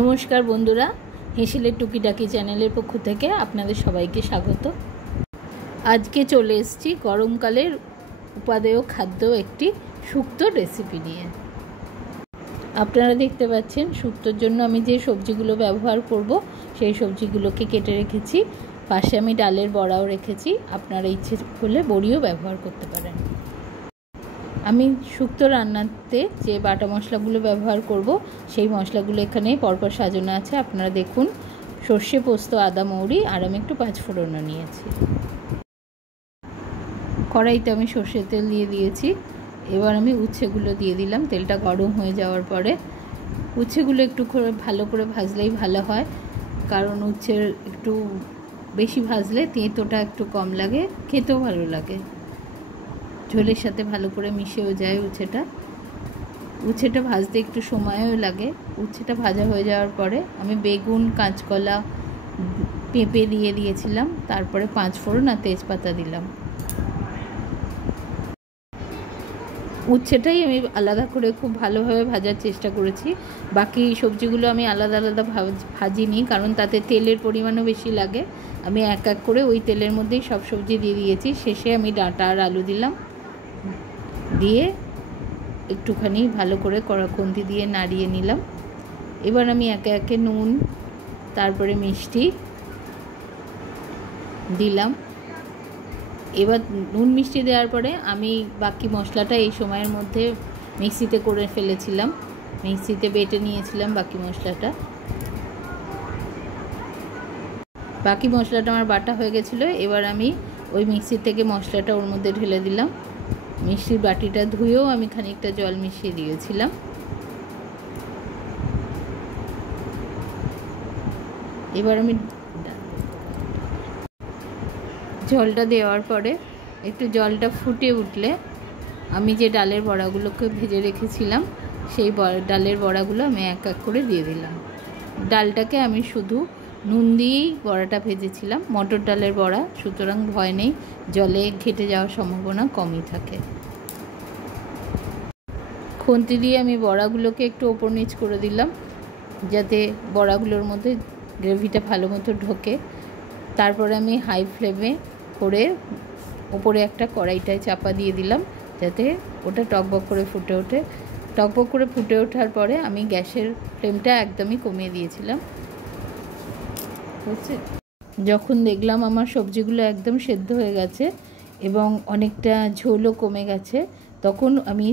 নমস্কার বন্ধুরা, হেসেলের টুকিটাকি চ্যানেলের পক্ষ থেকে আপনাদের সবাইকে স্বাগত। আজকে চলে এসেছি গরমকালের উপাদেয় খাদ্য একটি শুক্তো রেসিপি নিয়ে। আপনারা দেখতে পাচ্ছেন শুক্তোর জন্য আমি যে সবজিগুলো ব্যবহার করব সেই সবজিগুলোকে কেটে রেখেছি। পাশে আমি ডালের বড়াও রেখেছি, আপনারা ইচ্ছে করলে বড়িও ব্যবহার করতে পারেন। আমি শুক্তো রান্নাতে যে বাটা মশলাগুলো ব্যবহার করব সেই মশলাগুলো এখানে পরপর সাজানো আছে। আপনারা দেখুন, সর্ষে, পোস্ত, আদা, মৌরি আর আমি একটু পাঁচফোড়নও নিয়েছি। কড়াইতে আমি সর্ষের তেল দিয়ে দিয়েছি। এবার আমি উচ্ছেগুলো দিয়ে দিলাম। তেলটা গরম হয়ে যাওয়ার পরে উচ্ছেগুলো একটু ভালো করে ভাজলেই ভালো হয়, কারণ উচ্ছের একটু বেশি ভাজলে তেঁতোটা একটু কম লাগে, খেতেও ভালো লাগে, ঝোলের সাথে ভালো করে মিশেও যায় উচ্ছেটা ভাজতে একটু সময়ও লাগে। উচ্ছেটা ভাজা হয়ে যাওয়ার পরে আমি বেগুন, কাঁচকলা, পেঁপে দিয়ে দিয়েছিলাম, তারপরে পাঁচফোড়ন আর তেজপাতা দিলাম। উচ্ছেটাই আমি আলাদা করে খুব ভালোভাবে ভাজার চেষ্টা করেছি। বাকি সবজিগুলো আমি আলাদা আলাদা ভাজিনি, কারণ তাতে তেলের পরিমাণও বেশি লাগে। আমি এক এক করে ওই তেলের মধ্যেই সব সবজি দিয়ে দিয়েছি। শেষে আমি ডাঁটা আর আলু দিলাম, দিয়ে একটুখানি ভালো করে কড়াকন্তি দিয়ে নাড়িয়ে নিলাম। এবার আমি একে একে নুন, তারপরে মিষ্টি দিলাম। এবার নুন মিষ্টি দেওয়ার পরে আমি বাকি মশলাটা এই সময়ের মধ্যে মিক্সিতে করে ফেলেছিলাম, মিক্সিতে বেটে নিয়েছিলাম বাকি মশলাটা। আমার বাটা হয়ে গেছিলো। এবার আমি ওই মিক্সি থেকে মশলাটা ওর মধ্যে ঢেলে দিলাম। মিষ্টির বাটিটা ধুয়েও আমি খানিকটা জল মিশিয়ে দিয়েছিলাম। এবার আমি জলটা দেওয়ার পরে একটু জলটা ফুটে উঠলে আমি যে ডালের বড়াগুলোকে ভেজে রেখেছিলাম সেই ডালের বড়াগুলো আমি এক এক করে দিয়ে দিলাম। ডালটাকে আমি শুধু নুন দিয়েই বড়াটা ভেজেছিলাম, মটর ডালের বড়া, সুতরাং ভয় নেই, জলে ঘেটে যাওয়ার সম্ভাবনা কমই থাকে। খুন্তি দিয়ে আমি বড়াগুলোকে একটু ওপর নিচ করে দিলাম, যাতে বড়াগুলোর মধ্যে গ্রেভিটা ভালো মতো ঢোকে। তারপরে আমি হাই ফ্লেমে করে ওপরে একটা কড়াইটায় চাপা দিয়ে দিলাম, যাতে ওটা টকবক করে ফুটে ওঠে। টকবক করে ফুটে ওঠার পরে আমি গ্যাসের ফ্লেমটা একদমই কমিয়ে দিয়েছিলাম। বুঝছে, যখন দেখলাম আমার সবজিগুলো একদম সেদ্ধ হয়ে গেছে এবং অনেকটা ঝোলও কমে গেছে, তখন আমি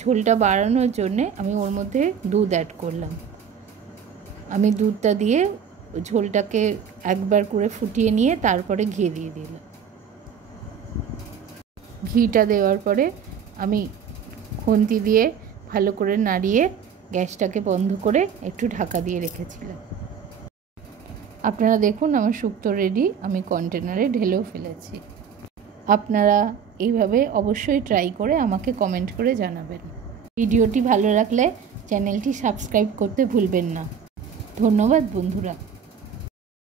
ঝোলটা বাড়ানোর জন্যে আমি ওর মধ্যে দুধ অ্যাড করলাম। আমি দুধটা দিয়ে ঝোলটাকে একবার করে ফুটিয়ে নিয়ে তারপরে ঘি দিয়ে দিলাম। ঘিটা দেওয়ার পরে আমি খুন্তি দিয়ে ভালো করে নাড়িয়ে গ্যাসটাকে বন্ধ করে একটু ঢাকা দিয়ে রেখেছিলাম। আপনারা দেখুন, আমার শুক্তো রেডি। আমি কন্টেনারে ঢেলেও ফেলেছি। আপনারা এইভাবে অবশ্যই ট্রাই করে আমাকে কমেন্ট করে জানাবেন। ভিডিওটি ভালো লাগলে চ্যানেলটি সাবস্ক্রাইব করতে ভুলবেন না। ধন্যবাদ বন্ধুরা।